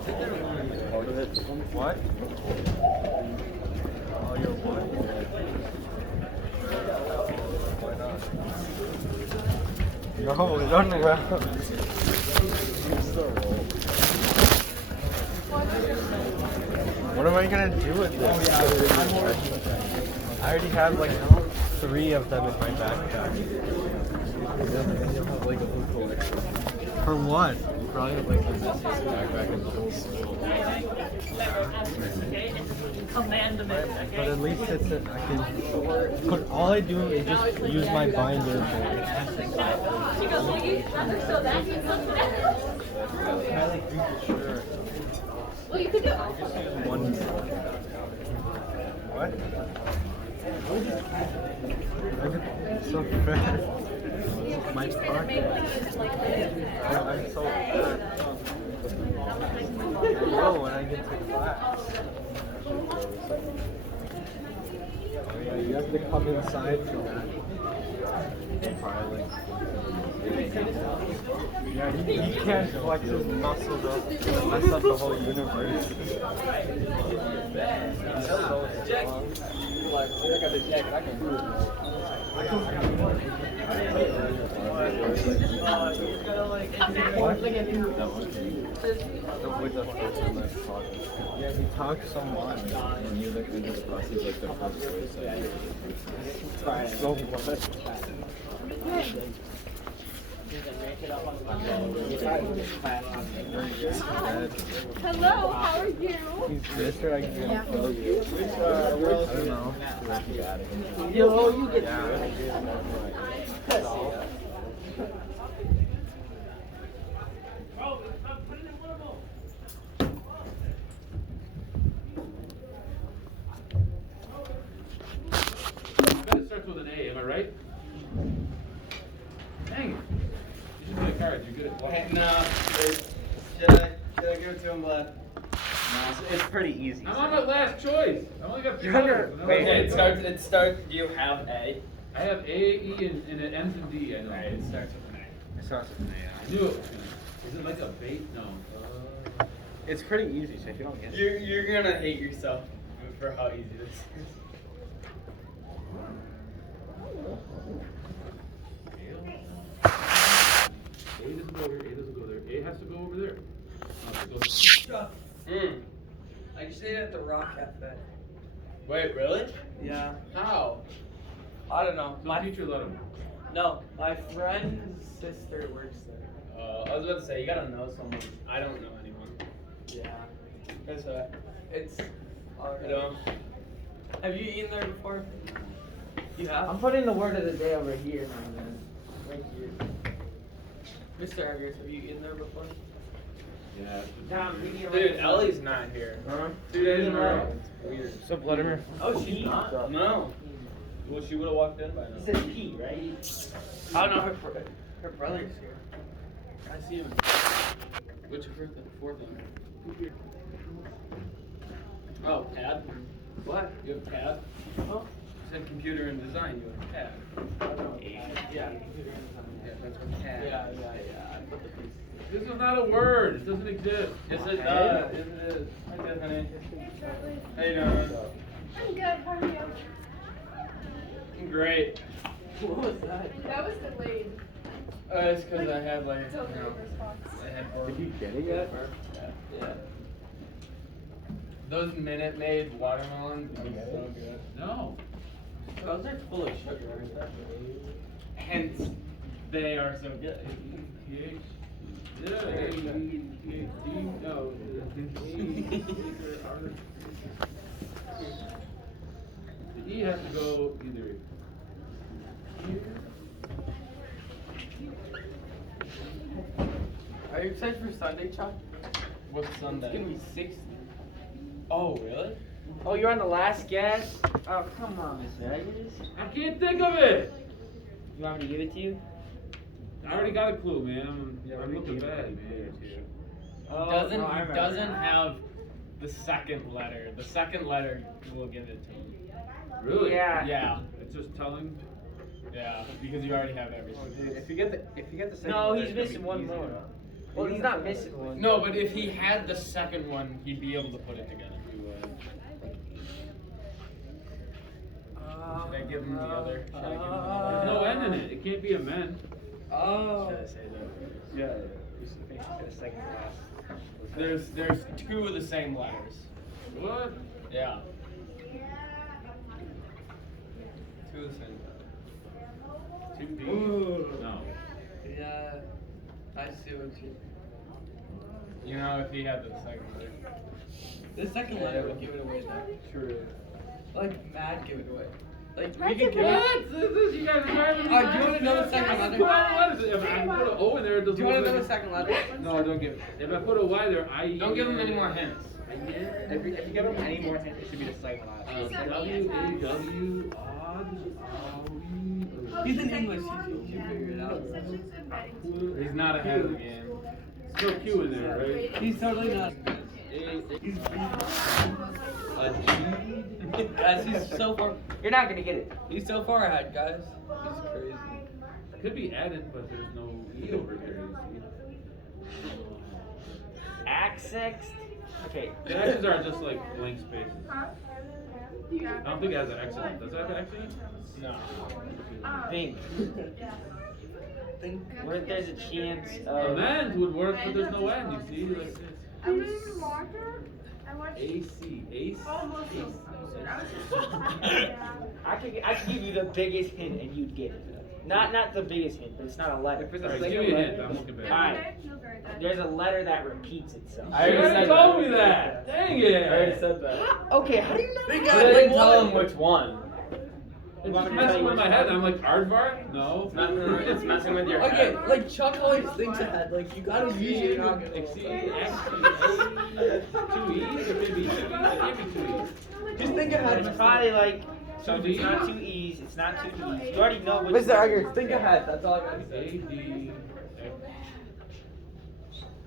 Part of it. What? Oh, you're what? Why not? No, run around. What am I gonna do with this? I already have like 3 of them in my backpack. You'll have like a whole collection. For what? You probably have like the messiest backpack in the whole school. But at least it's I can put all I do is just use my binder for it. She goes, well, you so that means something. Sure. Well, you could do it. Just use one. What? So fast. My pocket. I'm so fast. Oh, when I get to class. Oh yeah, you have to come inside for that. Probably. Yeah, he can't flex his muscles up and mess up the whole universe. He's so strong. Like, I got the jacket, I can do it. What? Yeah, he talks so much. And you look into the bus, he's like the first voice. So much. Hello, how are you? He's Mr. I can follow you. I don't know. Yo, you get It starts with an A, am I right? Dang it. You should play cards. You're good at walking. No, should I give it to him, but no, it's pretty easy. I'm on my last choice. I only got 3 You're under- letters. wait, It starts. Do you have A? I have A, E, and it ends in D. I know. Alright, it starts with an A. It starts with an I knew it was gonna. Is it like a bait? No. It's pretty easy, so if you don't get it. You're gonna hate yourself for how easy this is. A doesn't go here. A doesn't go there. A has to go over there. Oh, it goes- I just ate at the Rock Cafe. Wait, really? Yeah. How? I don't know. My teacher let him. No, my friend's sister works there. I was about to say you gotta know someone. I don't know anyone. Yeah. That's right. It's. You know. Have you eaten there before? You have? I'm putting the word of the day over here, man. Right here. Mr. Eggers, have you eaten there before? Yeah. Dude, Ellie's not here. Huh? 2 days in a row. It's weird. What's up, Vladimir? Oh, she's not? No. Well, she would have walked in by now. It says P, right? I don't know, her brother's here. I see him. Which fourth one? Oh, pad. What? You have pad. Oh. You said computer and design. You have pad. I don't know. Yeah, computer design. Yeah, that's what pad. Yeah. I put the piece. This is not a word. It doesn't exist. Yes, it does. Yes, it is. Hi, good, honey. How you doing? I'm good, how are you? I'm great. What was that? That was delayed. It's because I had like, It's okay, response. I had Did you get it yet? Yeah. Those Minute Maid watermelons are so good. No. Those are full of sugar, aren't they? Hence, they are so good. PH. Yeah. PhD. No. The E has to go either here. Are you excited for Sunday, Chuck? What's It's gonna Sunday? be 60. Oh, really? Oh, you're on the last guess? Oh, come on, Mr. Eggers. I can't think of it. You want me to give it to you? I already got a clue, man. I'm looking bad, man. Oh, Doesn't no, I remember. doesn't have the second letter. The second letter will give it to him. Really? Yeah. Yeah, It's just telling. yeah, because you already have everything. Dude, if you get the second No, one, he's it's gonna missing be one easy more. enough. Well, he's not missing one. No, but if he had the second one, he'd be able to put it together. Should I give him the other? Should I give him the other? There's no N in it. It can't be a men. Oh. Should I say that? Yeah. We should think the second class. There's two of the same letters. What? Yeah. Two of the same. Two D? Ooh. No. Yeah, I see what you. You know, if he had the second letter. The second letter would give it away though. True. Like mad give it away. Like we That's could give it. What? You guys are driving me Alright, do you wanna know the second letter? Come on, what is it? If I put an O in there, it doesn't Do you wanna look know the like second letter? No, don't give it. If I put a Y there, I. Don't give him any more hints. If you give him any more hints, it should be the second last. W-A-W, odd, He's in English. You figure it out. He's not ahead of the game. There's no Q in there, right? He's totally not. He's guys, he's so far. You're not gonna get it. He's so far ahead, guys. He's crazy. Could be added, but there's no E over there. Accent. Okay. The X's are just like blank spaces. I don't think it has an accent. Does it have an accent? No. Think. Think. Where there's a chance The of. men's would work, but there's no N. You see, like this. I was in the water. I watched AC, ace. almost. I could give you the biggest hint and you'd get it. Not the biggest hint, but it's not a letter. Alright, give me a hint. I'm looking back. Alright. There's a letter that repeats itself. I You already already said told that. me that. Dang it. I already said that. Okay, how do you not? Big But guy, I like didn't tell one. him which one. It's messing with my head. I'm like, aardvark? No. It's messing with your Okay, head. like Chuck always thinks ahead. Like you gotta use your noggin. Like, see, actually, two E's or maybe two E's? It can't be two E's. Just think ahead. It's probably like. So if Two it's D's? not two E's, it's not two D's. You already know which. Mr. Arger, think ahead. That's all I gotta A, say. D, X.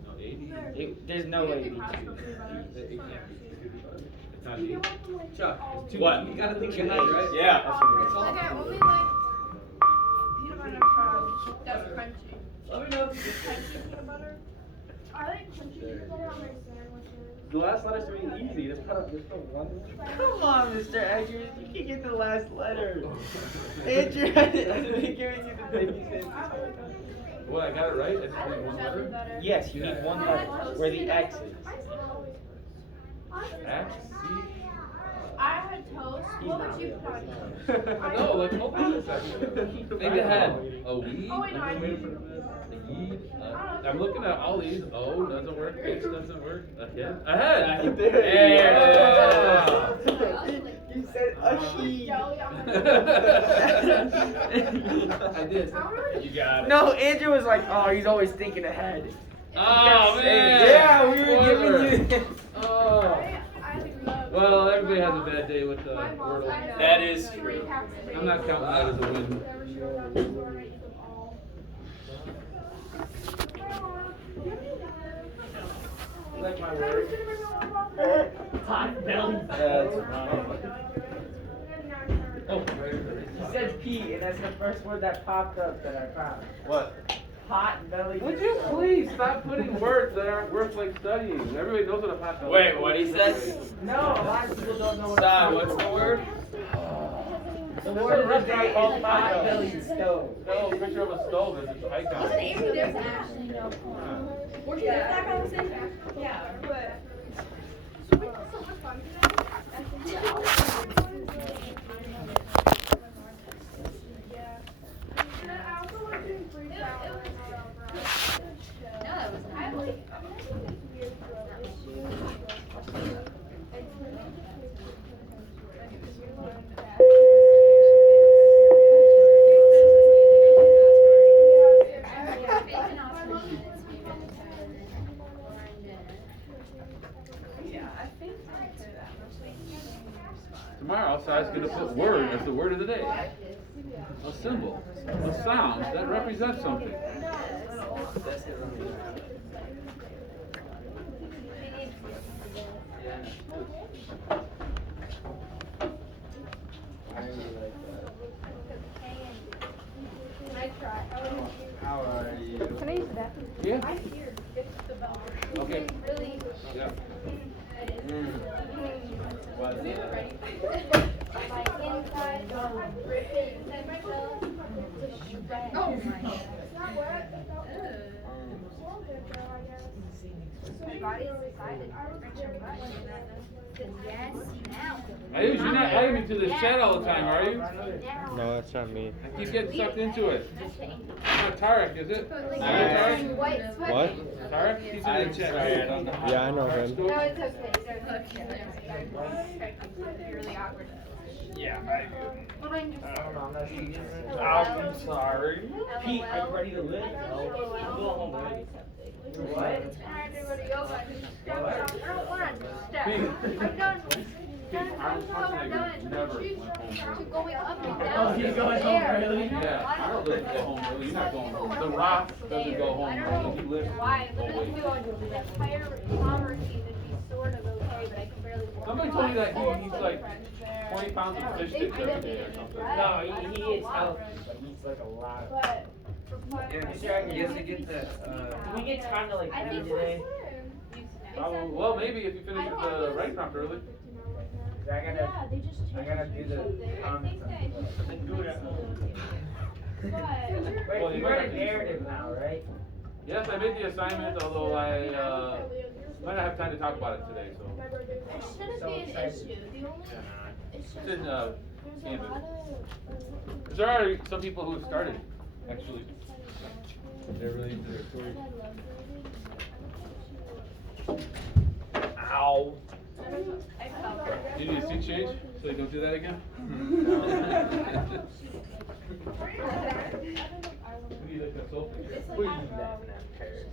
No, A, D. There's no way it'd be two. It can't be. It's not D. Chuck, it's two. What? You gotta think ahead, right? Yeah. That's all. Like I only like peanut butter crunch. That's crunchy. Let me know. Crunchy peanut butter. I like crunchy peanut butter on my sandwiches. The last letter's really easy. Just put one. Come on, Mr. Edgers, you can get the last letter. Andrew, I've been giving you the biggest hint. What, I got it right? I just need one letter? Yes, you need one letter where the X is. X, C. I had toast. What would you put on yours? No, like, hold on a second. Think ahead. A weed? Oh, wait, no, I A yeed? I'm looking at all these. O doesn't work. H doesn't work. Ahead. Ahead! Yeah. You said a he. I did. You got it. No, Andrew was like, oh, he's always thinking ahead. Oh, man! Yeah, we were Spoiler. giving you. Oh. I love Well, everybody has a bad day with the my mom. Wordle. That is true. I'm not counting that as a win. Like my word. Hot belly. That's wrong. Oh. He said P, and that's the first word that popped up that I found. What? Hot belly. Would you please stop putting words that aren't worth like studying? Everybody knows what a hot belly Wait, is. what he said? No, a lot of people don't know what Sad, a what's the word? The word of the day is hot belly stove. No, picture of a stove is its icon. Yeah, but. Tomorrow, Sai's going to put word as the word of the day. A symbol, a sound that represents something. How are you? Can I use that? Yeah. I'm here. Really? Yeah. What's My inside ripping myself to shreds. Oh my god. It's not wet. My body's decided to press your button. Yes, now. Ayush, you're not adding me to this chat all the time, are you? No, that's not me. I keep getting sucked into it. Not Tarek, is it? Like, Tarek? white What? Tarek? He's in the I'm chat. sorry, I don't know. Yeah, I know him. No, it's okay. It's really awkward. Yeah, What do I do? I don't know. I'm sorry. Pete, are you ready to live? No. Go home already. What? I had to go to yoga. I just stepped off. I don't want to step. Pete. I'm done. I'm so done. Never went home. To going up and down. Oh, he's going home early? Yeah, I don't live go home early. You're not going home. The Rock doesn't go home early. He lives Why? home Literally, late. the entire summer season be sort of okay, but I can barely walk. Somebody told me that he eats like 20 pounds of fish sticks every day or something. No, he is healthy, but he's like a lot of. But. You have to get the, Do we get time to like I eat think today? Well, maybe if you finish the right prompt early. I gotta do the comments. Do it at home. Wait, Well, you you wrote might a narrative now, right? Yes, I made the assignment, although I might not have time to talk about it today, so. It shouldn't be an issue. The only, it's It's just, in there's a Canvas. lot of. There are some people who started, actually. They're really into their story. Ow. I felt it. You need a seat change, so you don't do that again? Who do you like that sofa? Who are you laughing at, Paris?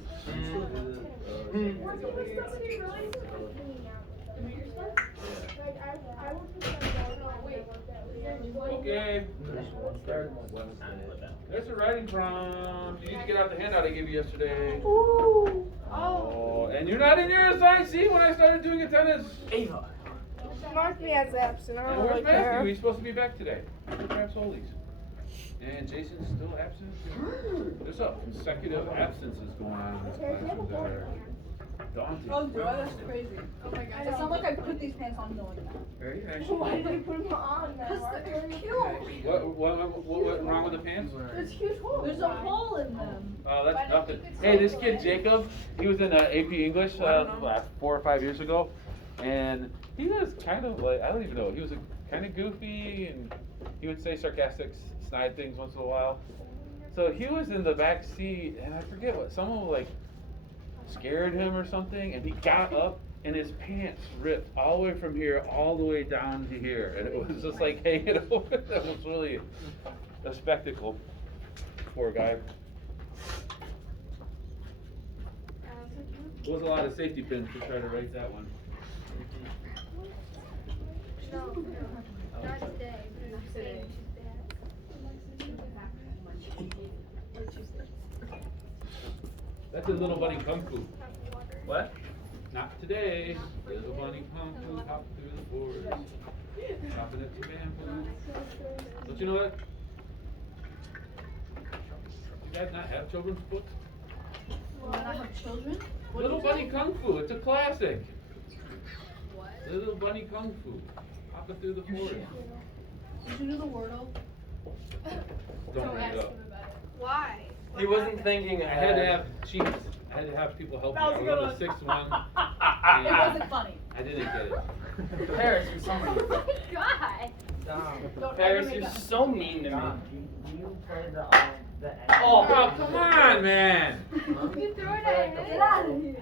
Okay. There's a writing prompt. You need to get out the handout I gave you yesterday. Oh, and you're not in your assigned seat when I started doing attendance. Ava. Mark me as absent. I And don't where's really care. Matthew? He's supposed to be back today. Perhaps Holdies. And Jason's still absent. There's a consecutive absences going on in this classroom that are daunting. Oh, God, that's crazy. Oh my God. It's not like I put these pants on knowing that. Very actually. Why did I put them on? Because they're cute. What went wrong with the pants? There's huge holes. There's a hole in them. Oh, that's nothing. Hey, this kid Jacob, he was in AP English 4 or 5 years ago, and he was kind of like, I don't even know, he was kind of goofy, and he would say sarcastic, snide things once in a while. So he was in the back seat, and I forget what, someone like scared him or something, and he got up, and his pants ripped all the way from here all the way down to here, and it was just like hanging over. That was really a spectacle. Poor guy. It was a lot of safety pins to try to write that one. No, not today. Not today. That's a little bunny kung fu. What? Not today. Little bunny kung fu hop through the forest. Chopping at the bamboo. Don't you know that? You guys not have children's books? Why not have children? Little Bunny Kung Fu, it's a classic. What? Little Bunny Kung Fu, hopping through the forest. Did you know the Wordle? Don't bring it up. Why? he wasn't thinking I had to have cheats. I had to have people help me. That was I a wrote good a one. sixth one. It and wasn't funny. I didn't get it. Paris, you're so mean. Oh my god. Don't Paris, ever make you're that. so mean to me. Do you play the Oh, come on, man. You threw it at him. Get out of here.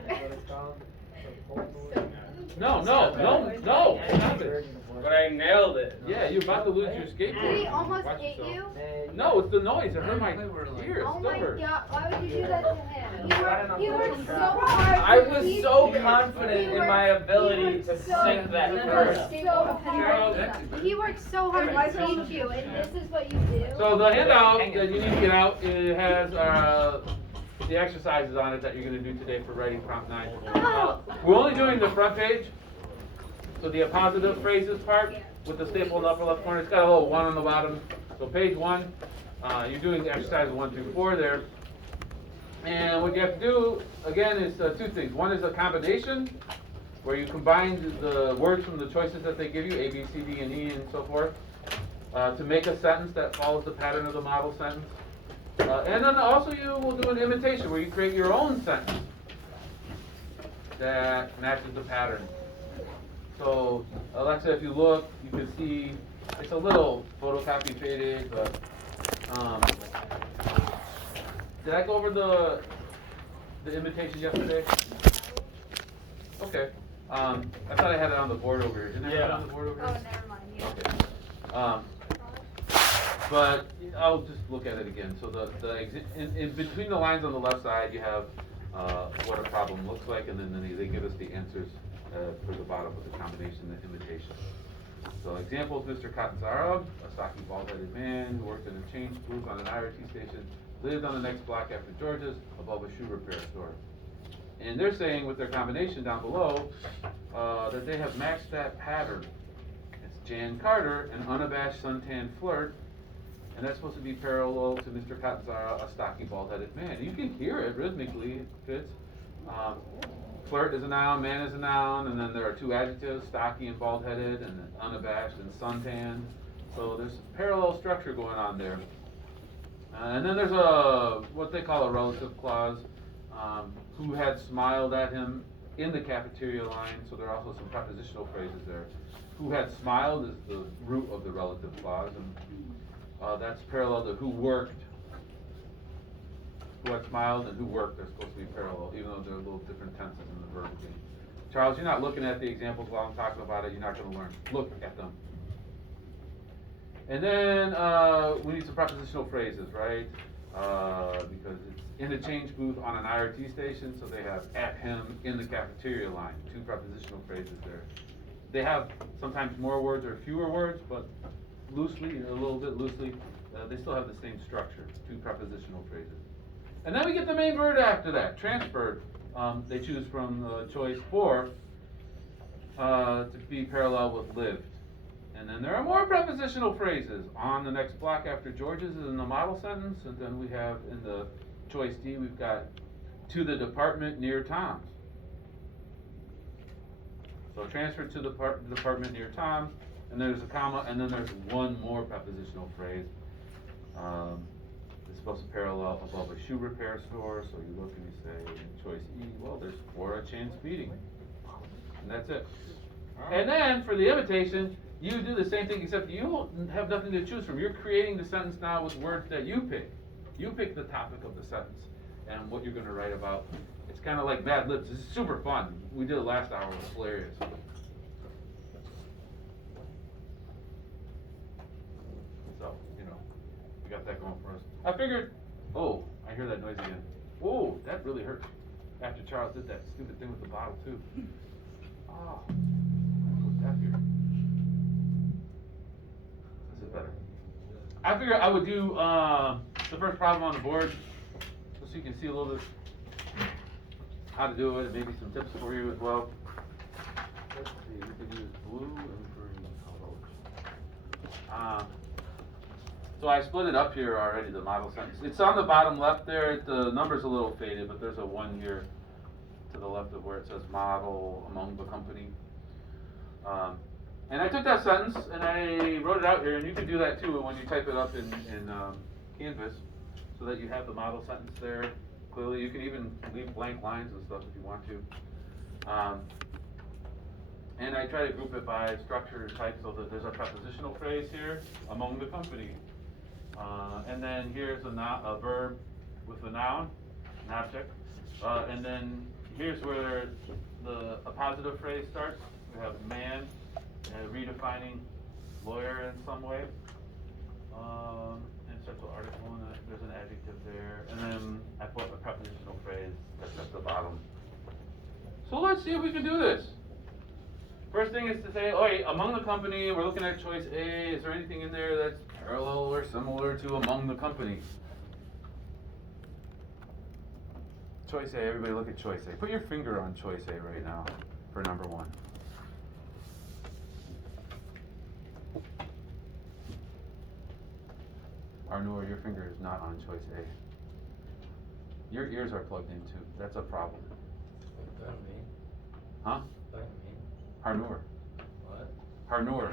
No, stop it. But I nailed it. Yeah, you're about to lose your Did skateboard. he almost Watch hit yourself. you? No, it's the noise. It hurt my ear. Oh It my still hurts. god, why would you do that to him? You worked so hard. I to was teach so you. confident You in worked- my ability you to worked so- sing that you verse. worked so Well, hard. that's- He worked so hard to teach you, and this is what you do. So the handout that you need to get out, it has the exercises on it that you're going to do today for writing prompt 9. We're only doing the front page, so the appositive phrases part with the staple in the upper left corner. It's got a little 1 on the bottom. So page 1, you're doing exercises 1 through 4 there. And what you have to do, again, is two things. One is a combination, where you combine the words from the choices that they give you, A, B, C, D, and E, and so forth, to make a sentence that follows the pattern of the model sentence. And then also you will do an imitation, where you create your own sentence that matches the pattern. So, Alexa, if you look, you can see it's a little photocopy faded, but did I go over the imitation yesterday? Okay. I thought I had it on the board over here. Didn't I have it on the board over Oh, here? never mind. Yeah. Okay. But I'll just look at it again. So in between the lines on the left side, you have what a problem looks like, and then they give us the answers for the bottom of the combination, the imitation. So examples: Mr. Catanzaro, a stocky, bald-headed man who worked in a change booth on an IRT station, lived on the next block after George's, above a shoe repair store. And they're saying with their combination down below that they have matched that pattern. It's Jan Carter, an unabashed suntan flirt, and that's supposed to be parallel to Mr. Catanzaro, a stocky, bald-headed man. You can hear it rhythmically, it fits. Flirt is a noun, man is a noun, and then there are two adjectives, stocky and bald-headed, and unabashed and suntan. So there's parallel structure going on there. And then there's what they call a relative clause, who had smiled at him in the cafeteria line, so there are also some prepositional phrases there. Who had smiled is the root of the relative clause, and that's parallel to who worked. Who had smiled and who worked are supposed to be parallel, even though they're a little different tenses in the verb thing. Charles, you're not looking at the examples while I'm talking about it. You're not going to learn. Look at them. And then we need some prepositional phrases, right? Because it's in the change booth on an IRT station, so they have at him in the cafeteria line. Two prepositional phrases there. They have sometimes more words or fewer words, but loosely, a little bit loosely, they still have the same structure. Two prepositional phrases. And then we get the main verb after that, transferred. They choose from choice 4 to be parallel with lived. And then there are more prepositional phrases. On the next block after George's is in the model sentence, and then we have in the choice D, we've got to the department near Tom's. So transferred to the department near Tom's, and there's a comma, and then there's one more prepositional phrase. It's supposed to parallel above a shoe repair store, so you look and you say in choice E, well, there's for a chance meeting. And that's it. And then for the imitation, you do the same thing, except you have nothing to choose from. You're creating the sentence now with words that you pick. You pick the topic of the sentence and what you're going to write about. It's kind of like Mad Libs. It's super fun. We did it last hour. It was hilarious. So, we got that going for us. I figured, oh, I hear that noise again. Whoa, that really hurt. After Charles did that stupid thing with the bottle, too. Oh, put that here. This is better. I figured I would do the first problem on the board, just so you can see a little bit how to do it, and maybe some tips for you as well. Let's see, we could use blue and green colors. So I split it up here already, the model sentence. It's on the bottom left there. The number's a little faded, but there's a 1 here to the left of where it says model among the company. And I took that sentence and I wrote it out here, and you can do that too when you type it up in Canvas, so that you have the model sentence there clearly. You can even leave blank lines and stuff if you want to. And I try to group it by structure and type, so that there's a prepositional phrase here, among the company. And then here's a verb with a noun, an object. And then here's where a positive phrase starts. We have man, redefining lawyer in some way. And central article, and there's an adjective there. And then I put a prepositional phrase that's at the bottom. So let's see if we can do this. First thing is to say, among the company, we're looking at choice A. Is there anything in there that's parallel or similar to among the company? Choice A, everybody look at choice A. Put your finger on choice A right now for number 1. Arnor, your finger is not on choice A. Your ears are plugged in too. That's a problem. Huh? Harnoor. What? Harnoor.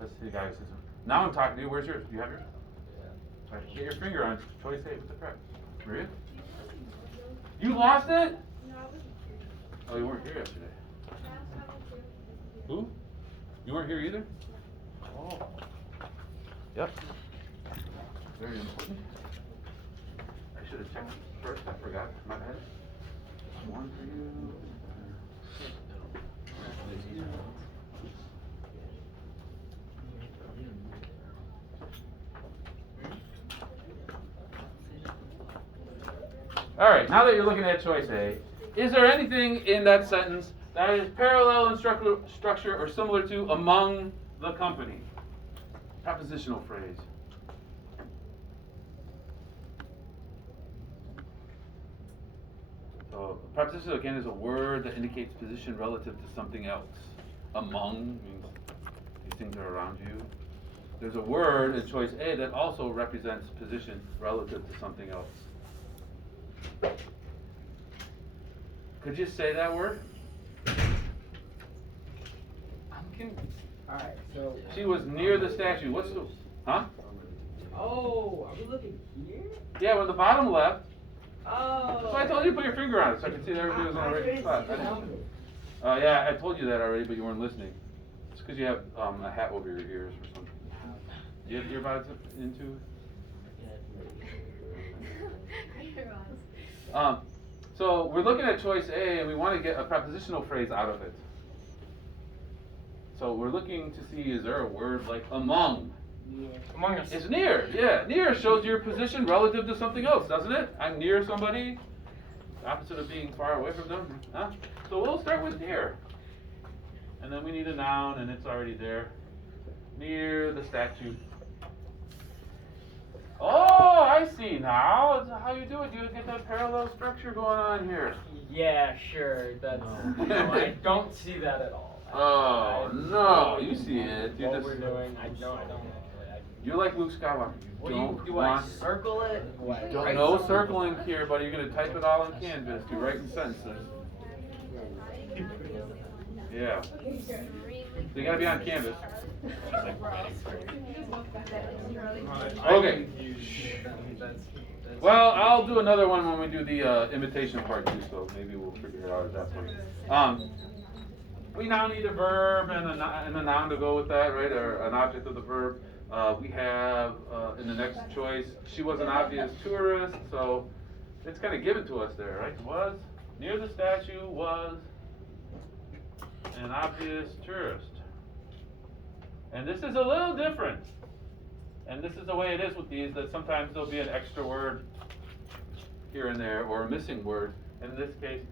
That's the guy who says. Now I'm talking to you. Where's yours? Do you have yours? Yeah. Right. Get your finger on choice A with the correct. Maria? You lost it? No, I wasn't here. Oh, you weren't here yesterday. Last time too. Who? You weren't here either? Oh. Yep. Very important. I should have checked first. I forgot. My bad. One for you. All right, now that you're looking at choice A, is there anything in that sentence that is parallel in structure or similar to among the company? Prepositional phrase. So, preposition again is a word that indicates position relative to something else. Among means these things are around you. There's a word in choice A that also represents position relative to something else. Could you say that word? Alright, so. She was near the statue. What's the, huh? Oh, are we looking here? Yeah, on the bottom left. Oh. That's why I told you to put your finger on it so I could see that everybody was on the right spot. Yeah, I told you that already, but you weren't listening. It's because you have a hat over your ears or something. You have earbuds into? So we're looking at choice A and we want to get a prepositional phrase out of it. So we're looking to see, is there a word like among? Yeah. Among us. It's near, yeah. Near shows your position relative to something else, doesn't it? I'm near somebody, opposite of being far away from them. Huh? So we'll start with near. And then we need a noun and it's already there. Near the statue. Oh, I see now. It's how you do it. You get that parallel structure going on here. Yeah, sure. That's. No, I don't see that at all. Oh, no. You see it. You What just, we're doing, I don't actually. you're like Luke Skywalker. You don't Do I want, circle it? Do I write no something? circling here, buddy. You're going to type it all on Canvas. You're writing sentences. Yeah. They got to be on Canvas. Okay. Well, I'll do another one when we do the imitation part too, so maybe we'll figure it out at that point. We now need a verb and a noun to go with that, right? Or an object of the verb. We have in the next choice, she was an obvious tourist, so it's kind of given to us there, right? Was near the statue was an obvious tourist. And this is a little different. And this is the way it is with these, that sometimes there'll be an extra word here and there, or a missing word. In this case,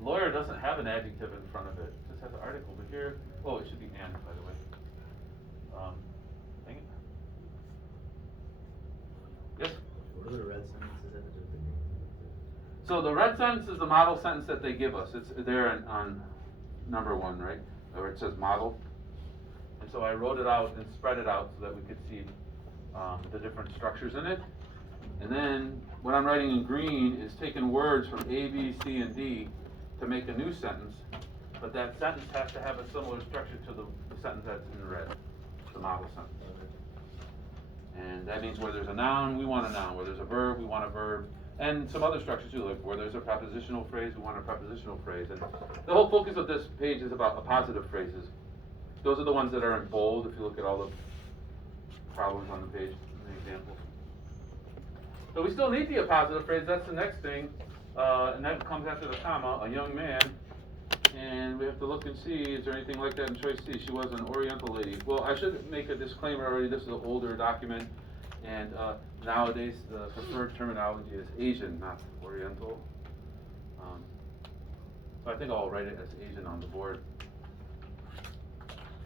lawyer doesn't have an adjective in front of it. It just has an article. But here, oh, it should be and, by the way. Dang it. Yes? What are the red sentences in it? So the red sentence is the model sentence that they give us. It's there on number 1, right? Where it says model. And so I wrote it out and spread it out so that we could see the different structures in it. And then what I'm writing in green is taking words from A, B, C, and D to make a new sentence. But that sentence has to have a similar structure to the sentence that's in red, the model sentence. And that means where there's a noun, we want a noun. Where there's a verb, we want a verb. And some other structures too, like where there's a prepositional phrase, we want a prepositional phrase. And the whole focus of this page is about appositive phrases. Those are the ones that are in bold, if you look at all the problems on the page, the examples. So we still need the appositive phrase, that's the next thing. And that comes after the comma, a young man. And we have to look and see, is there anything like that in choice C? She was an Oriental lady. Well, I should make a disclaimer already, this is an older document. And nowadays, the preferred terminology is Asian, not Oriental. So I think I'll write it as Asian on the board.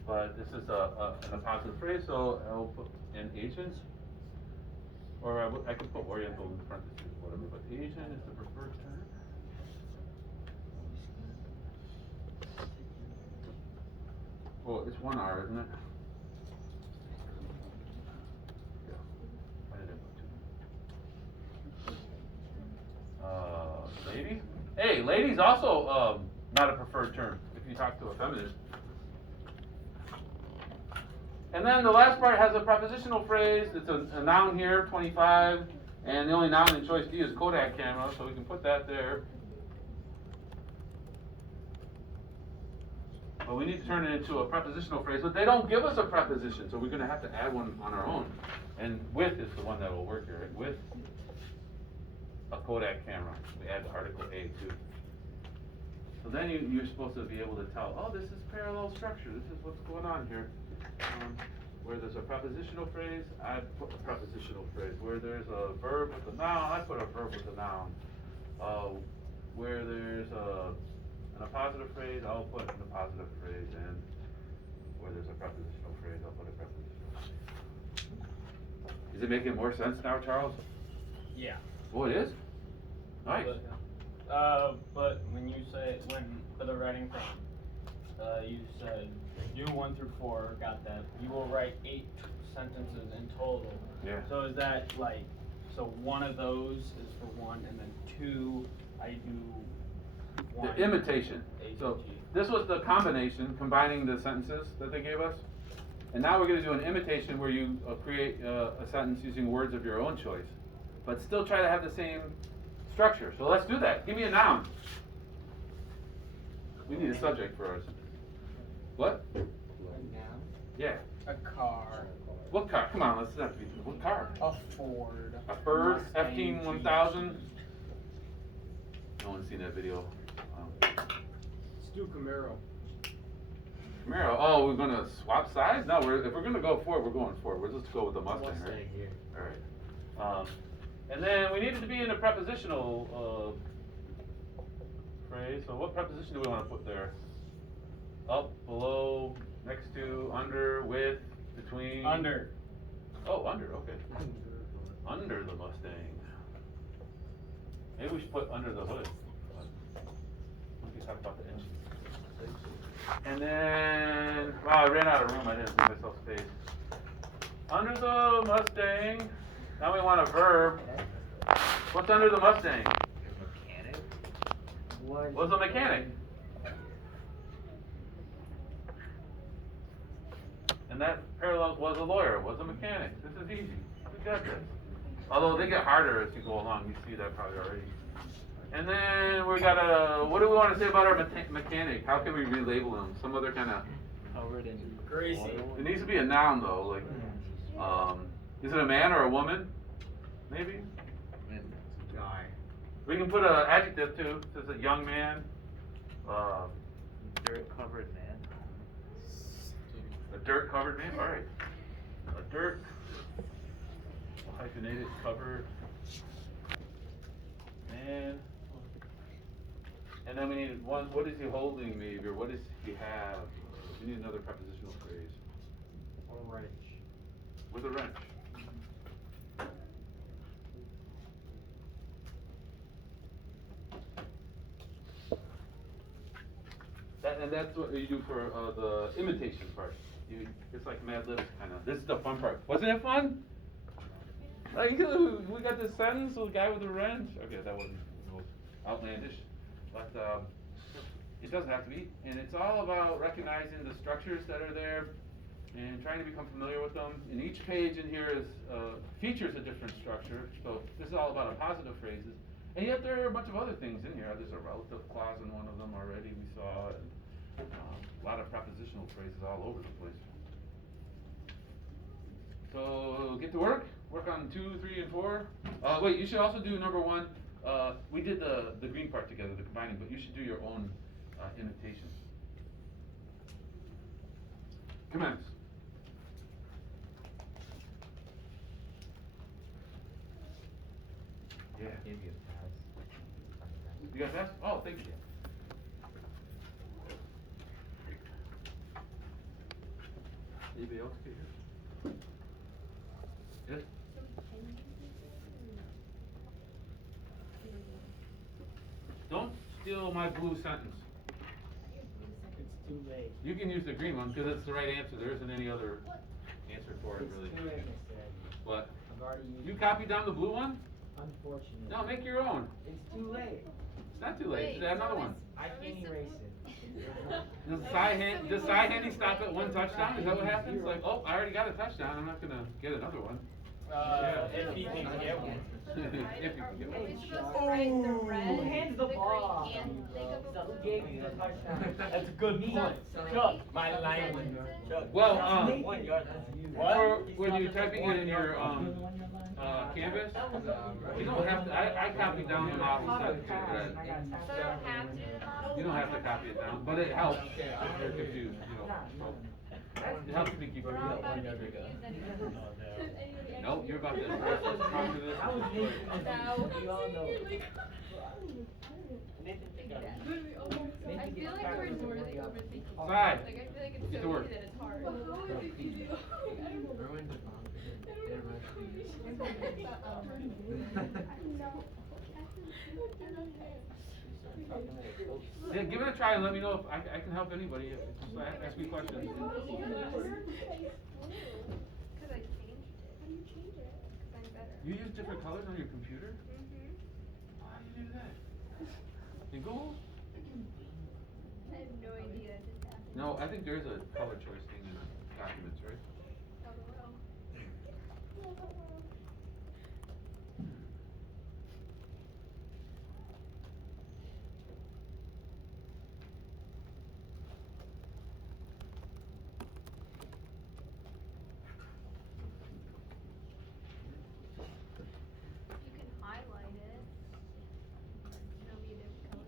But this is an appositive phrase, so I'll put in Asian. Or I could put Oriental in parentheses, whatever, but Asian is the preferred term. Well, it's 1 R, isn't it? Yeah. Why did I put 2? is also not a preferred term if you talk to a feminist. And then the last part has a prepositional phrase. It's a noun here, 25, and the only noun in choice D is Kodak camera, so we can put that there. But we need to turn it into a prepositional phrase, but they don't give us a preposition, so we're going to have to add one on our own. And with is the one that will work here, right? With a Kodak camera. We add the article A too. So then you're supposed to be able to tell, oh, this is parallel structure. This is what's going on here. Where there's a prepositional phrase, I put a prepositional phrase. Where there's a verb with a noun, I put a verb with a noun. Where there's an appositive phrase, I'll put an appositive phrase. And where there's a prepositional phrase, I'll put a prepositional phrase. Is it making more sense now, Charles? Yeah. Oh, it is? Nice. But when you say, for the writing thing, you said do 1 through 4, got that. You will write 8 sentences in total. Yeah. So is that like, so one of those is for 1, and then 2, I do 1. The imitation. So ATG. this was the combination, combining the sentences that they gave us. And now we're going to do an imitation where you create a sentence using words of your own choice, but still try to have the same structure. So let's do that. Give me a noun. We need a subject for ours. What? Yeah. A car. What car? Come on, let's not be. What car? A Ford. A Ford Mustang F-1000. No one's seen that video. Let's do Camaro. Camaro. Oh, we're gonna swap sides? No, if we're gonna go Ford, we're going Ford. We'll just go with the Mustang, right? here. All right. And then we need it to be in a prepositional phrase. So what preposition do we want to put there? Up, below, next to, under, with, between. Under. Oh, under. Okay. Under the Mustang. Maybe we should put under the hood. We can talk about the engine. And then, wow, I ran out of room. I didn't give myself space. Under the Mustang. Now we want a verb. What's under the Mustang? Mechanic? Was a mechanic. And that parallels was a lawyer, was a mechanic. This is easy. We got this. Although they get harder as you go along. You see that probably already. And then we got what do we want to say about our mechanic? How can we relabel him? Some other kind of. Covered in Greasy. It needs to be a noun though. Like, is it a man or a woman? Maybe. guy. We can put an adjective too. This is a young man. Dirt covered man. A dirt covered man. All right. A dirt. Hyphenated covered. Man. And then we need one. What is he holding, maybe, or what does he have? We need another prepositional phrase. Or wrench. With a wrench. And that's what you do for the imitation part. It's like Mad Libs kind of. This is the fun part. Wasn't it fun? Like, we got this sentence with a guy with a wrench. Okay, that wasn't the most outlandish, but it doesn't have to be. And it's all about recognizing the structures that are there and trying to become familiar with them. And each page in here is features a different structure. So this is all about appositive phrases. And yet there are a bunch of other things in here. There's a relative clause in one of them already. We saw it. A lot of prepositional phrases all over the place. So get to work. Work on 2, 3, and 4. Wait, you should also do number 1. We did the green part together, the combining, but you should do your own imitation. Commence. Yeah. Give you a pass. You got that? Oh, thank you. Anybody else get here? Yes? Don't steal my blue sentence. It's too late. You can use the green one because it's the right answer. There isn't any other answer for it, really. It's too late, Mr. Edwards. What? I've already used You it. copied down the blue one? Unfortunately. No, make your own. It's too late. Not too late. Just add another one. I can't erase it. Does Cy Handy stop at one touchdown? Is that what happens? Like, oh, I already got a touchdown. I'm not gonna get another one. If he can get one. If you can get one. It's supposed to write the red, Who hands the green, ball? and think of a So who gave you the touchdown? That's a good Me. point. Chuck, my lineman. Chuck. Well, 1 yard. For when you're typing it in your Canvas, you don't have to. I copy down the model set too. So I don't have to do the model? You don't have to copy it down, but it helps if you're confused. You know, so it helps me keep it. We're all about to be confused anyway. Nope, you're about to conquer this. I was making No. we all know. I feel like we're really overthinking. Sai, Like, I feel like it's get so to work. easy that it's hard. Erwin DeVon, Dan Yeah, give it a try and let me know if I can help anybody. Just ask me questions. Because I changed it. How do you change it? Because I'm better. You use different colors on your computer? Mm-hmm. How do you do that? In Google? I have no idea. It just happened. No, I think there's a color choice thing in documents, right? LOL. You can highlight it. It'll be a different color.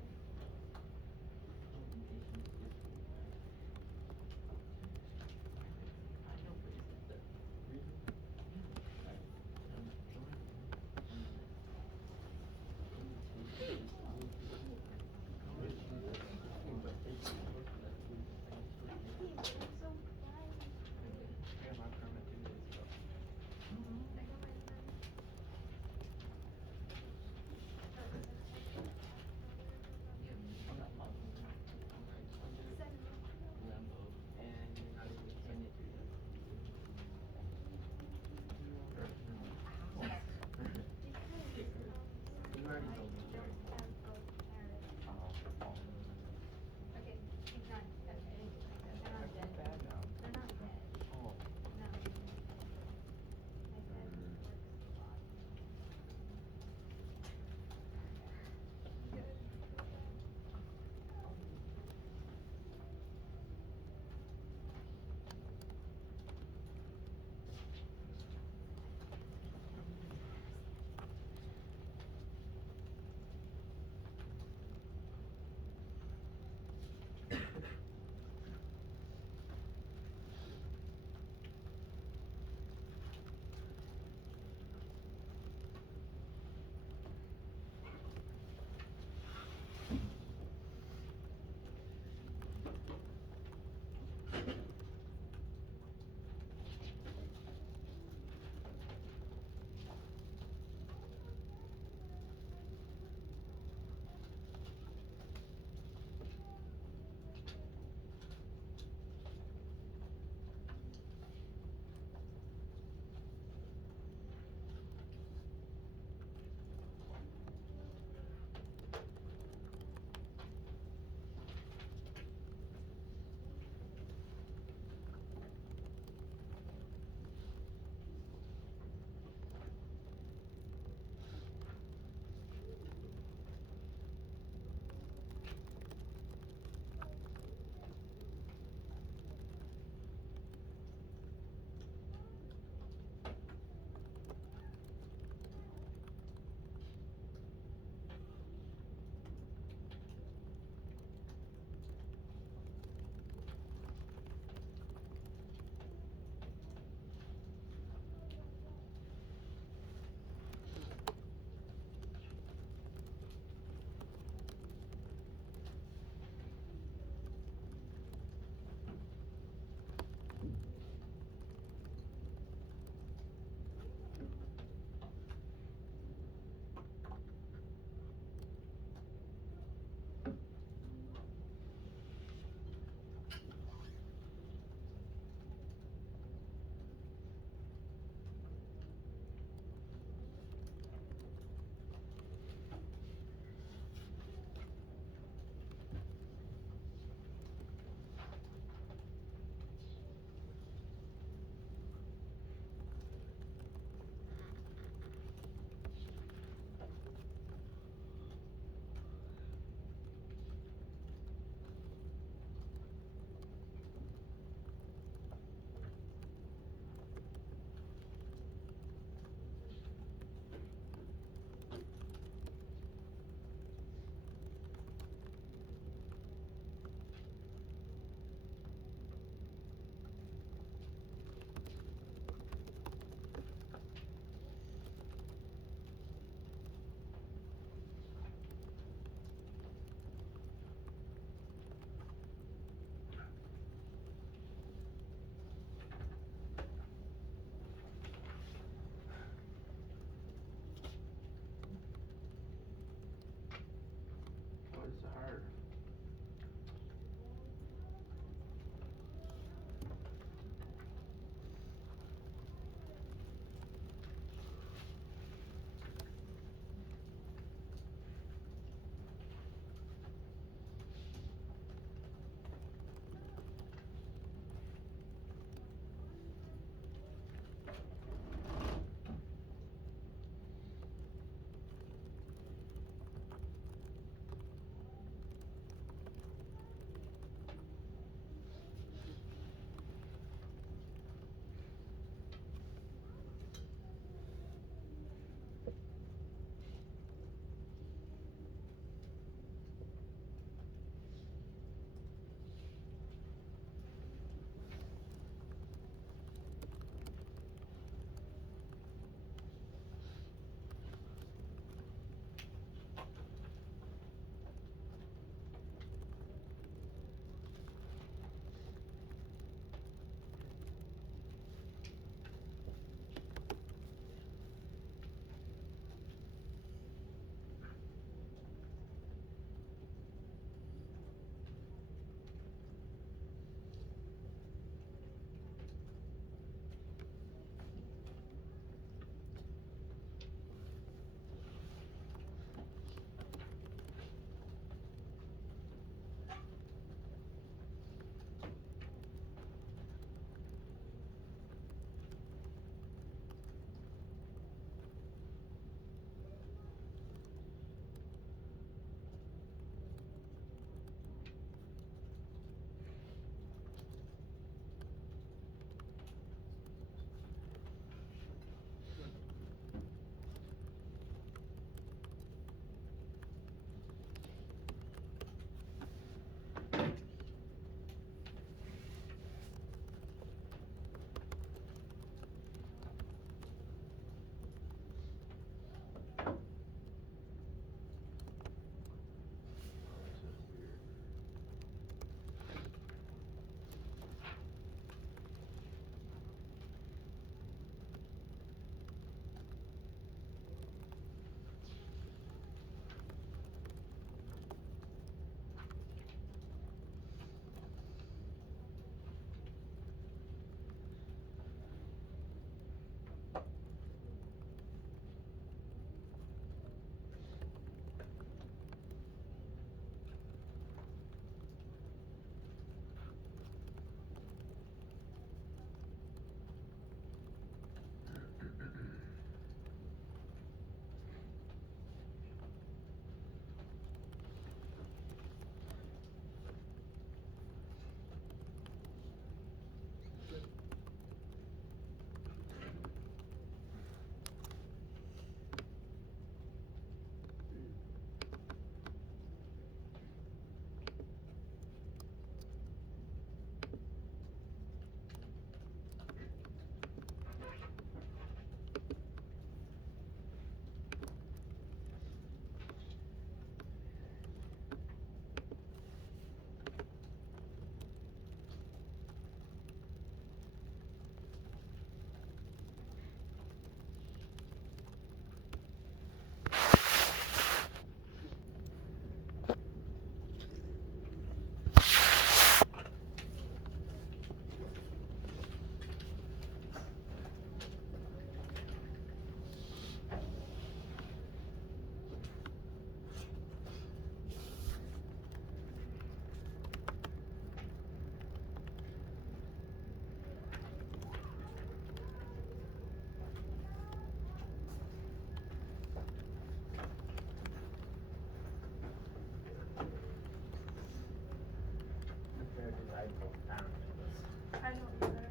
don't get this. I don't either.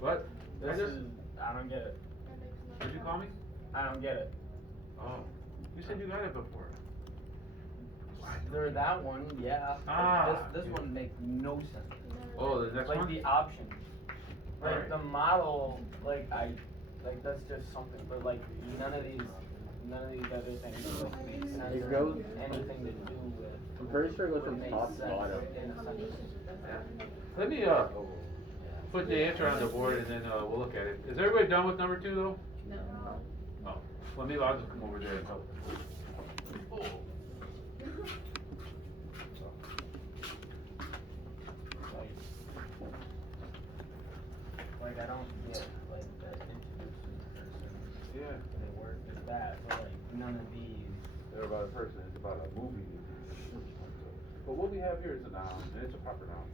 What? This is, I don't get it. Did you call me? I don't get it. Oh. You said you got it before. There, that one, yeah. Ah, This yeah. one makes no sense. Oh, the next Like one? the options. Like Alright. the model, like that's just something, but like none of these other things like make sense It or goes- anything to do with. I'm pretty sure it goes what from makes top to sense bottom. in a sentence. Yeah. Let me, put the answer on the board and then, we'll look at it. Is everybody done with number 2 though? No. Oh. Well, maybe I'll just come over there and help. Like I don't get like that introducing person. Yeah. They work with that, but like none of these. They're about a person, it's about a movie. But what we have here is a noun, and it's a proper noun.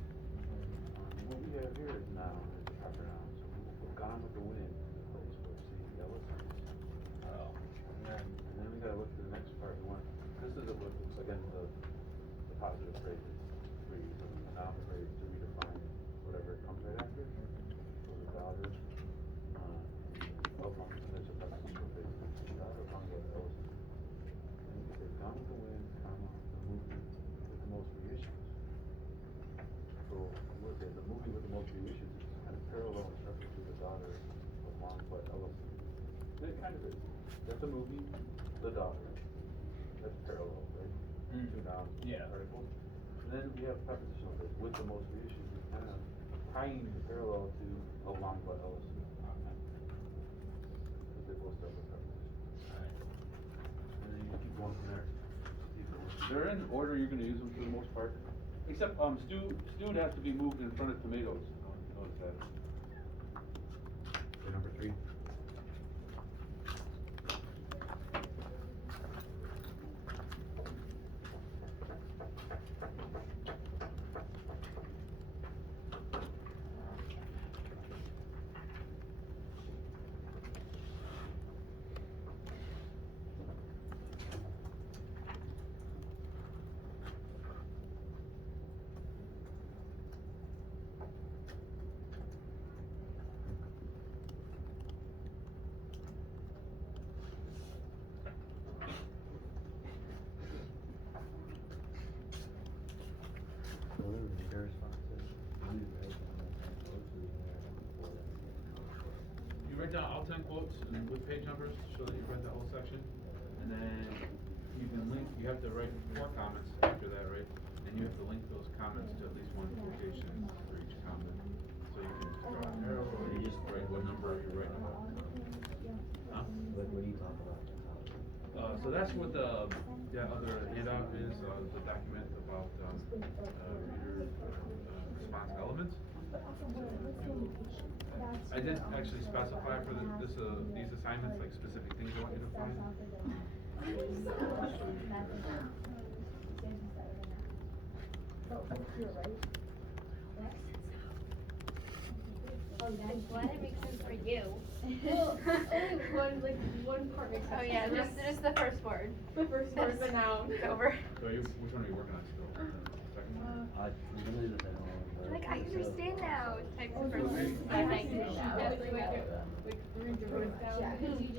What we have here is a noun, it's a proper noun. So we've gone with the wind, the place where it's the yellow signs. Oh. And then we gotta look at the next part. We want, this is what looks again the positive phrases. Where you use a noun phrase to redefine whatever it comes right after. So the daughter, and there's a prepositional phrase. The daughter of Hungary, and you say, gone with the wind, comma, the movie with the most reissues. So what is it? The movie with the most reissues is kind of parallel in structure to the daughter of Longclaw Ellison. It kind of is. That's a movie, the daughter. That's parallel, right? Mm. Two nouns, Yeah. articles. And then we have prepositional phrase with the most reissues. It's kind of tying the parallel to a Longclaw Ellison. Because they both start with prepositions. And then you keep going from there. They're in order you're gonna use them for the most part. Except, stewed has to be moved in front of tomatoes. Notice that. Okay, number 3. You write down all 10 quotes and with page numbers to show that you read the whole section. And then you can link, you have to write 4 comments after that, right? And you have to link those comments to at least one quotation for each comment. So you can draw an arrow or you just write what number you're writing about. Huh? What do you talk about? So that's what the other handout is, the document about reader response elements. I did actually specify for these assignments, like specific things I want you to find. I'm glad it makes sense for you. Well, only one part makes sense. Oh yeah, just the first word. The first word is a noun. It's over. So which one are you working on still? Second one? Usually the second one. Like, I understand now. Type the first word. I think. Like read the words down. I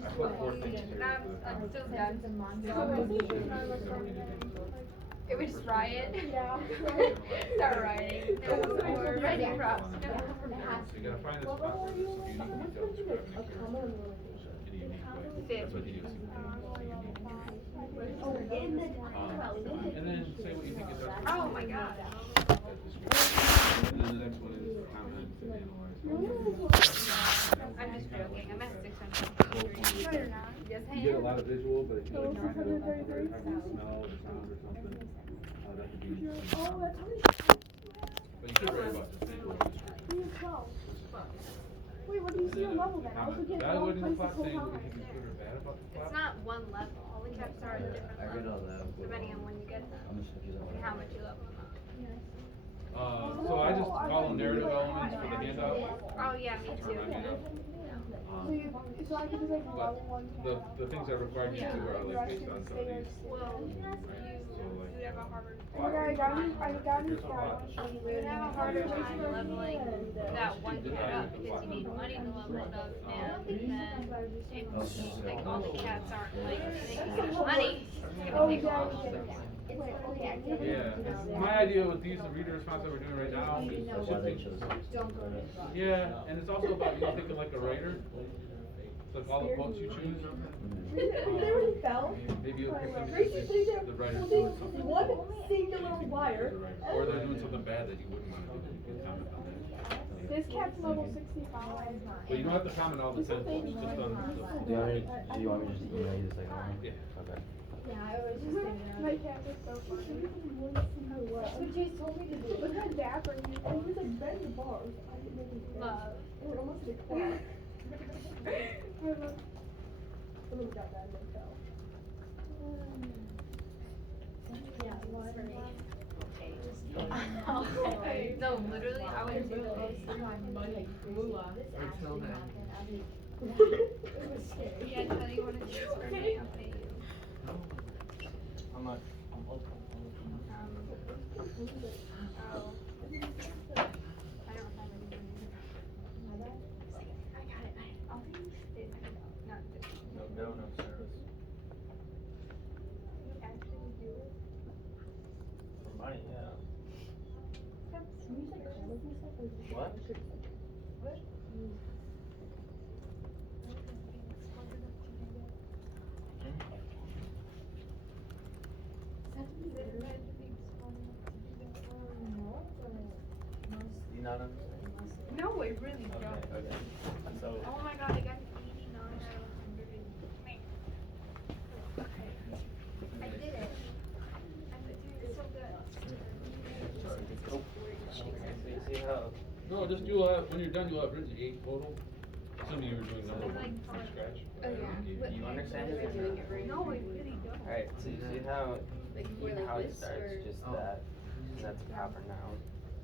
put 4 things here. I'm still done. It was just riot. Yeah. Start writing. No more writing props. No. So you gotta find the spot where there's some unique details describing the character in a unique way. That's what you do. And then say what you think it does. Oh my god. And then the next one is comment and analyze. I'm just joking. I'm at 600. No, you're not. Yes, I You get a am. lot of visual, but if you like trying to have a very high smell or sound or something, that could be. But you could write about the visual. Wait, what do you see on level then? I was looking at That the wrong wouldn't place plot this saying whole what you time. think is good or bad about the plot. It's not one level. All the caps are at different I read all levels. that. Depending on when you get them. I'm just confused on And how much you love them. So I just follow narrative elements for the handout. Oh yeah, me too. Remind me to So I could just like But love one the things that require you to do are like based on some of these. Well, you So would have a harder. I got There's a lot. You would have a harder time leveling that one cat up because you need money to level it up, and then if like all the cats aren't like making enough money, it's gonna take a while. Yeah, my idea with these, the reader response that we're doing right now, is yeah, and it's also about you thinking like a writer. It's like all the books you choose, They fell. maybe you'll pick them Gracie, because they did the writer's holding doing something. one singular wire. Or they're doing something bad that you wouldn't want to do, you can comment on that. This cat's level 65. But you don't have to comment all the 10 books, just on the. Do you want me to just email you the second one? Yeah. Okay. Yeah, I was just thinking. My cat is so funny. But Chase told me to do Look it. how dapper he is. And he was like, bend the bars. I didn't even bend. Love. It would almost like crack. And then we got that and then fell. Yeah, one. No, literally, I would do It was scary. Yeah, tell you what to do for me, I'll pay you. How much? Oh. I don't have any money. I got it. I'll pay you. Not this. No bill, no service. You actually do it? For money, yeah. What? You not understand? No, I really don't. Okay. So, Oh my god, I got 89 out of 100. Okay. I did it. I did it so good. so you see how, No, just you'll have, when you're done, you'll have written 8 total. Assuming you were doing number one from scratch. Oh, yeah. you understand it? No, I really don't. Alright, so you see how, how it starts, just that, and that's a proper noun,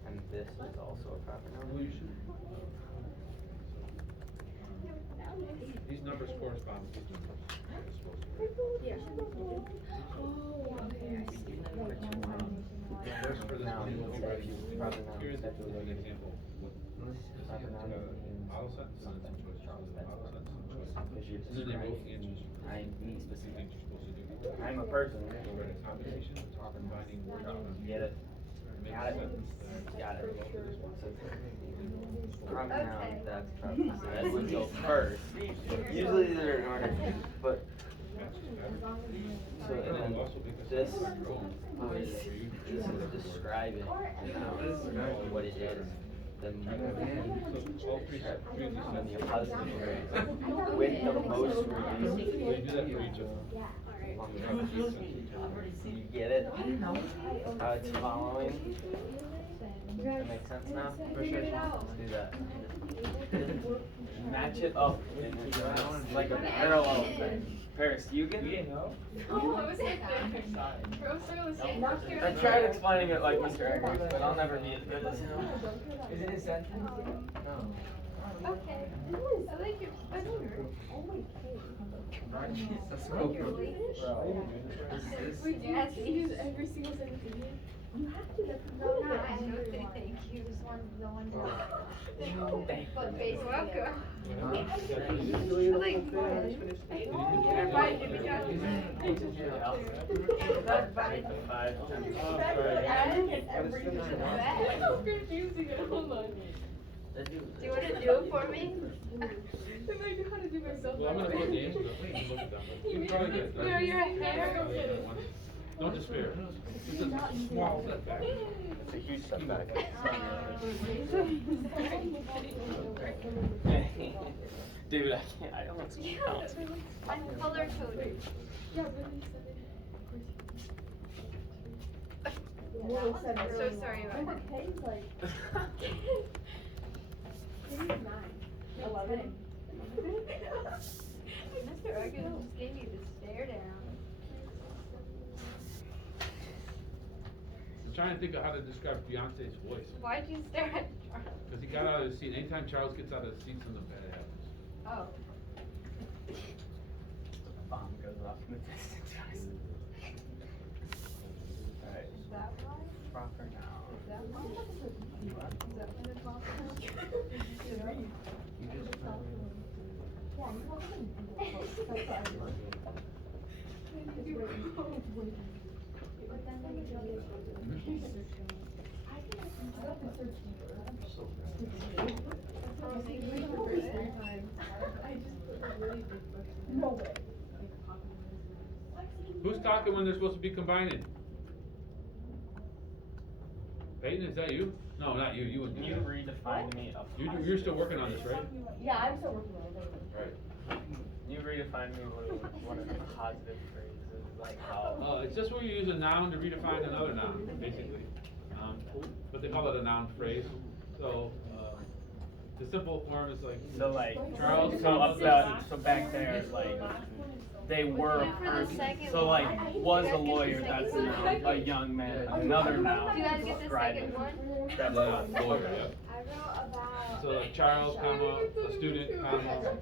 and this is also a proper Well, noun. you should. These numbers correspond to these numbers. It's supposed to, right? Yeah. Oh, okay, I see. First for this Noun, one, we'll be ready. proper noun. Here's an example. Proper noun. Model sentence and then some choices. Model sentence and choices. And then they both in I need specific. things you're supposed to do. I'm a person. We're in a combination, combining word elements. Get it? Make Got a it. sentence that- Got it. Proper Okay. noun, that's proper, so that would go first. Usually they're in order, but, so, and then this is describing the noun, what it is. Then So all three sets, three of these when sets. the positive phrase with the most So you reduced. do that for each of them. You get it? How it's following? That makes sense now? For sure. Let's do that. Match it up in a, like a parallel thing. Paris, you get it? Oh, I was like, I tried explaining it like Mr. Eggers, but I'll never be as good as him. Is it a sentence? No. okay. I like your sweater. That's I like your latest. Bro. We do have to use every single sentence. You have to. No, not I know, thank you. Just one, the one. But basically. Welcome. I like you're right, give me that. Five, That's so confusing. Hold on. Do you want to do it for me? I know how to do myself. Well, I'm gonna put the answers up, you can look at them, but you can probably get it done. No, you're right. Go get it. Don't despair. It's a small setback. It's a huge setback. Dude, I can't, I don't speak out. I'm color coded. I'm so sorry about that. Pay's like 11. Mr. Argus just gave me the stare down. I'm trying to think of how to describe Beyonce's voice. Why'd you stare at Charles? Because he got out of his seat. Anytime Charles gets out of his seat, something bad happens. Oh. A bomb goes off in the distance, guys. Alright, Is that why? proper now. Is that why? What? Is that when it's not? You know? You just No way. Who's talking when they're supposed to be combining? Peyton, is that you? No, not you. You wouldn't do You that. redefined me a You're still working on this, right? Yeah, I'm still working on it. Right. You redefined me one of the positive phrases, like how. It's just where you use a noun to redefine another noun, basically. But they call it a noun phrase. So, the simple form is like. So like, Charles. so back there, like, they were a And for the person. second So like, one, was you a guys get the lawyer, second that's a one? noun. A young man, another noun. Do you guys get the Describing. second one? That's Yeah, a lawyer, yeah. I wrote about. So like Charles, comma, a student, comma,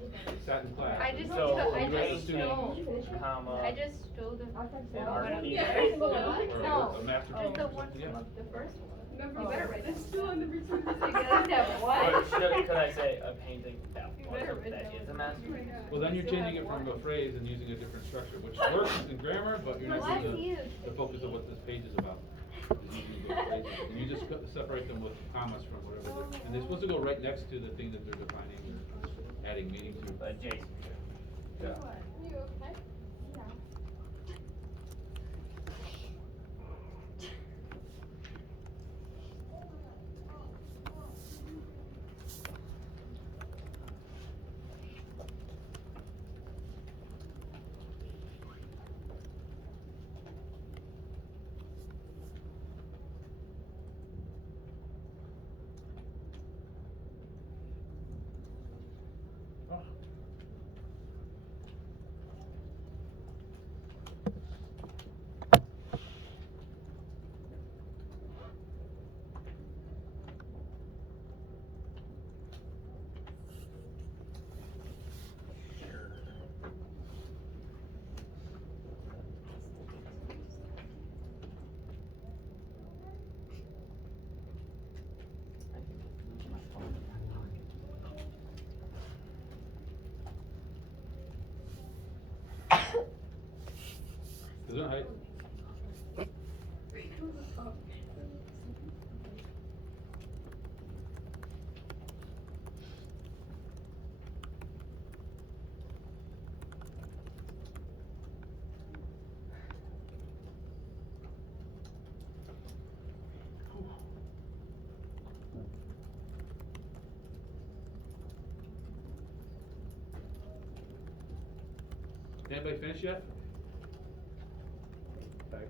sat in class. I just So, I a just student, stole. comma, I just stole them. and our What? teacher. Or No. a master. Just the one Yeah. from the first one. You better write this. Still on the return. Or could I say a painting that better wasn't, write that that is a one. masterpiece? Well, then you're changing it from a phrase and using a different structure, which works in grammar, but you're not Well, that's using you. the focus of what this page is about. Is using those phrases. And you just separate them with commas from whatever. And they're supposed to go right next to the thing that they're defining or adding meaning to. Jason. Yeah. You okay? Yeah. Is it height? Anybody finish yet? Okay.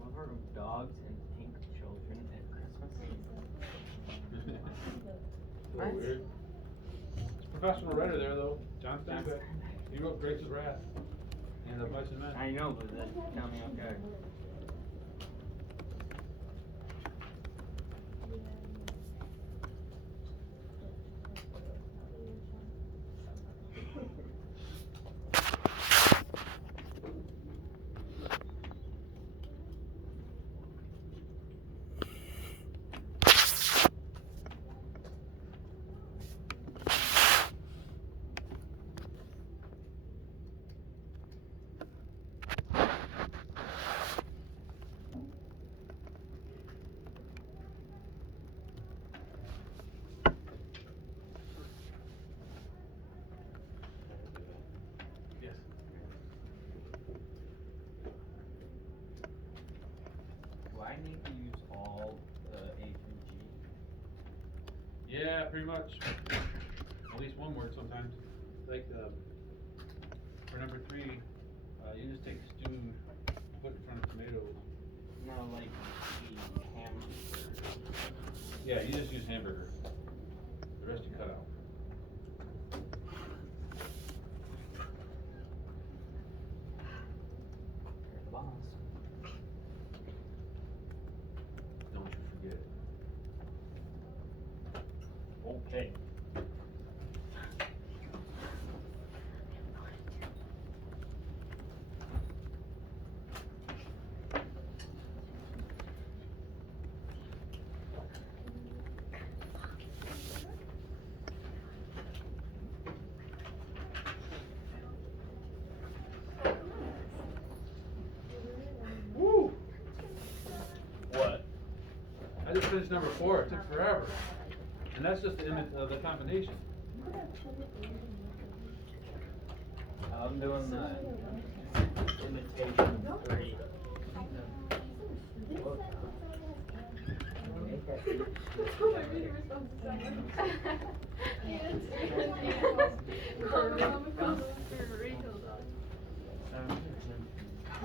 Lover of dogs and pink children at Christmas. A little weird. It's a professional writer there though, John Steinbeck. He wrote Grapes of Wrath and A Bunch of Men. I know, but that got me off guard. Yeah, pretty much. At least one word sometimes. Like for number 3, you just take stewed, put in front of tomatoes. No, like the hamburger. Yeah, you just use hamburger. The rest you cut out. You're the boss. Don't you forget. Okay. Woo! What? I just finished number 4. It took forever. And that's just the combination. I'm doing the imitation 3.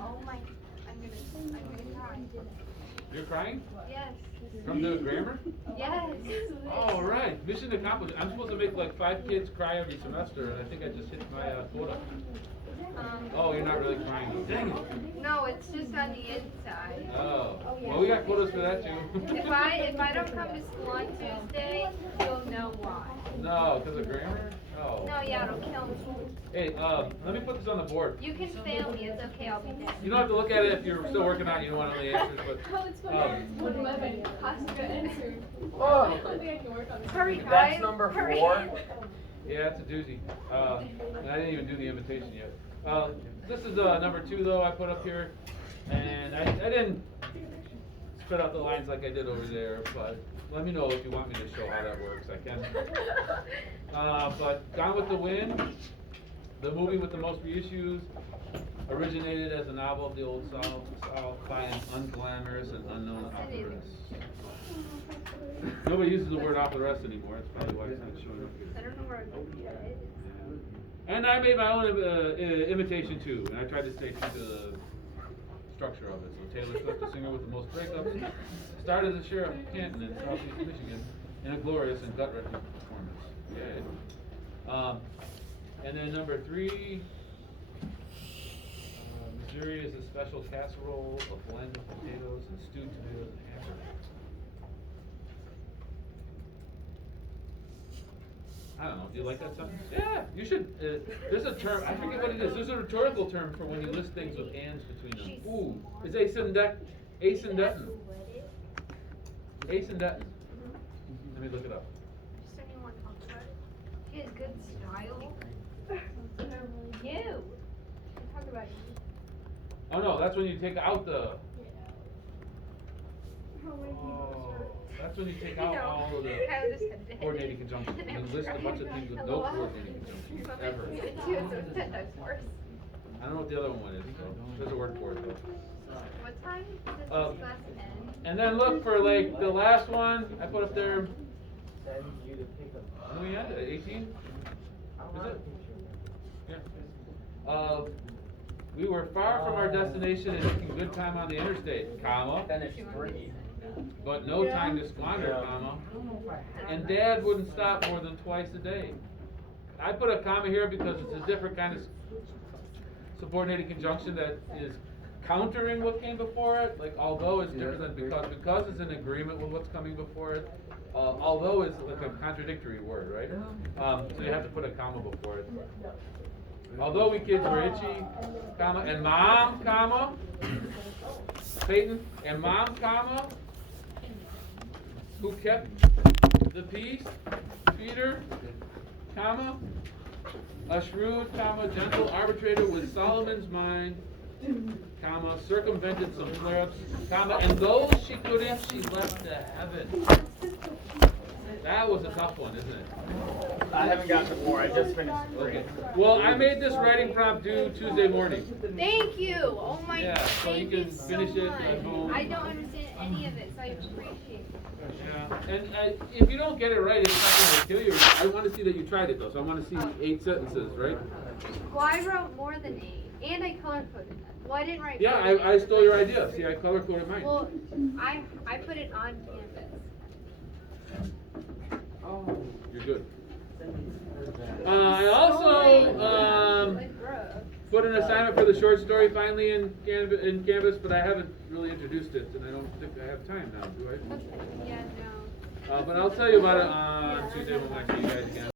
Oh my, I'm gonna cry. You're crying? Yes. From the grammar? Yes. All right, mission accomplished. I'm supposed to make like 5 kids cry every semester, and I think I just hit my quota. Oh, you're not really crying. Dang it. No, it's just on the inside. Oh, well, we got quotas for that too. If I don't come to school on Tuesday, you'll know why. No, because of grammar? Oh. No, yeah, it'll kill me. Hey, let me put this on the board. You can fail me, it's okay, I'll be there. You don't have to look at it if you're still working on it, you don't want all the answers, but, Hurry, That's guys. number Hurry. 4. yeah, it's a doozy. And I didn't even do the invitation yet. This is number 2 though, I put up here, and I didn't spit out the lines like I did over there, but let me know if you want me to show how that works, I can. But Gone with the Wind, the movie with the most reissues, originated as a novel of the Old South by an unglamorous and unknown authoress. Nobody uses the word authoress anymore, that's probably why it's not showing up I here. don't know where it is. And I made my own imitation too, and I tried to stay true to the structure of it. So Taylor Swift, the singer with the most breakups, starred as the sheriff of Canton in Southeast Michigan in a glorious and gut-wrenching performance. Yay. And then number 3, Missouri is a special casserole, a blend of potatoes and stewed tomatoes and hamburger. I don't know, do you like that sentence? Yeah, you should, there's a term, I forget what it is, there's a rhetorical term for when you list things with ands between them. Ooh, it's asyndeton. Asyndeton. Let me look it up. Just anyone talk about it. She has good style. You. Talk about you. Oh no, that's when you take out the, oh, that's when you take out all of the I just had to- coordinating conjunctions, and list a bunch of things with no coordinating conjunctions, ever. So 10 times worse. I don't know what the other one is, so there's a word for it though. What time does this Um, class end? And then look for like the last one, I put up there, Send you to pick up. when we ended, 18? Is it? Yeah. We were far from our destination and making good time on the interstate, comma, Finish 3. but no time to squander, comma. And Dad wouldn't stop more than twice a day. I put a comma here because it's a different kind of subordinated conjunction that is countering what came before it. Like although it's different than because it's in agreement with what's coming before it. Although is like a contradictory word, right? So you have to put a comma before it. Although we kids were itchy, comma, and Mom, comma, Peyton, and Mom, comma, who kept the peace, Peter, comma, a shrewd, comma, gentle arbitrator with Solomon's mind, comma, circumvented some flare-ups, comma, and those she couldn't, she left to heaven. That was a tough one, isn't it? I haven't gotten to 4. I just finished 3. Okay. Well, I made this writing prompt due Tuesday morning. Thank you. Oh my. Yeah, so you thank can so finish it much. at home. I don't understand any of it, so I appreciate it. Yeah. And if you don't get it right, it's not going to kill you. I want to see that you tried it though. So I want to see 8 sentences, right? Well, I wrote more than 8, and I color coded them. Well, I didn't write. Yeah, more than I 8. stole your idea. See, I color coded mine. Well, I put it on Canvas. You're good. I also Like, bro. put an assignment for the short story finally in Canvas, but I haven't really introduced it, and I don't think I have time now, do I? Yeah, no. But I'll tell you about it on Tuesday when I see you guys again.